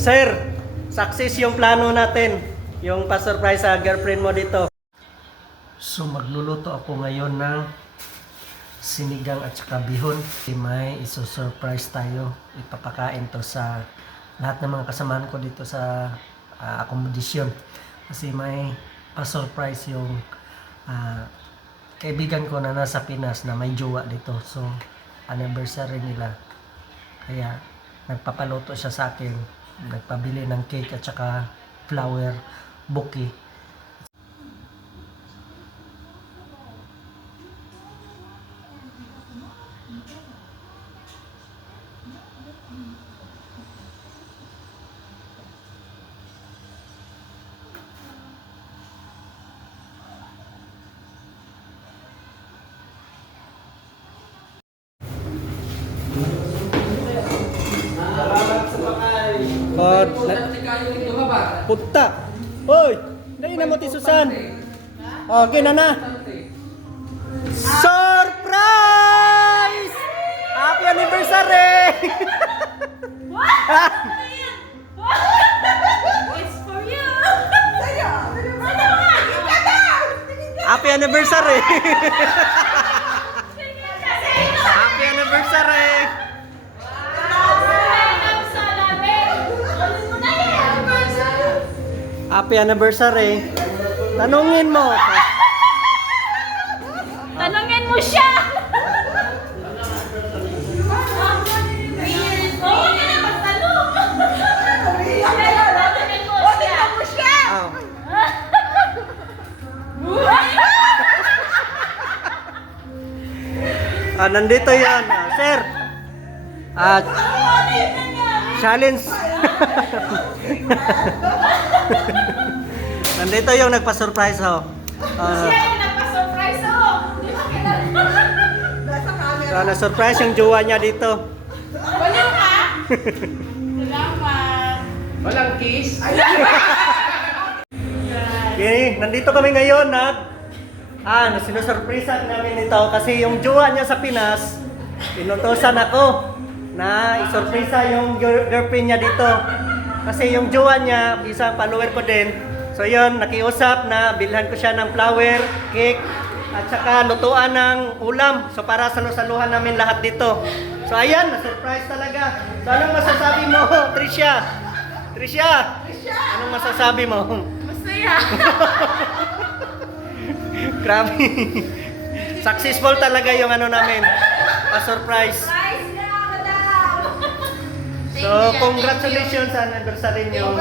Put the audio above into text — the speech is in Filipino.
Sir, success yung plano natin. Yung pa-surprise sa girlfriend mo dito. So magluluto ako ngayon ng sinigang at saka bihon. May iso-surprise tayo. Ipapakain to sa lahat ng mga kasamahan ko dito sa akomodasyon. Kasi may pa-surprise yung kaibigan ko na nasa Pinas na may jowa dito. So anniversary nila. Kaya nagpapaluto siya sa akin. Nagpabili ng cake at saka flower bouquet. Punta. Hoy, dai na mo ti Susan. Okay na na. Surprise! Happy anniversary! It's for you! Happy anniversary! Happy anniversary! Happy anniversary! Tanungin mo! Tanungin mo siya! Oo ka na magtanong! Tanungin mo siya! Nandito yan. Sir! Challenge! Nandito yung nagpa-surprise ho. Siya yung nagpa-surprise ako! Di ba So, na-surprise yung jowa niya dito. Wala ka? Salamat! Walang kiss? Okay, nandito kami ngayon sinusurpresa namin ito kasi yung jowa niya sa Pinas, inutosan ako na isurpresa yung girlfriend niya dito. Kasi yung jowa niya, isang follower ko din. So yun, nakiusap na bilhan ko siya ng flower, cake, at saka lutuan ng ulam. So para salusaluhan namin lahat dito. So ayan, na-surprise talaga. So anong masasabi mo, Tricia? Tricia! Anong masasabi mo? Masaya! Grabe. Successful talaga yung namin. Pa-surprise. Surprise na, madam! So, congratulations sa anniversary niyo.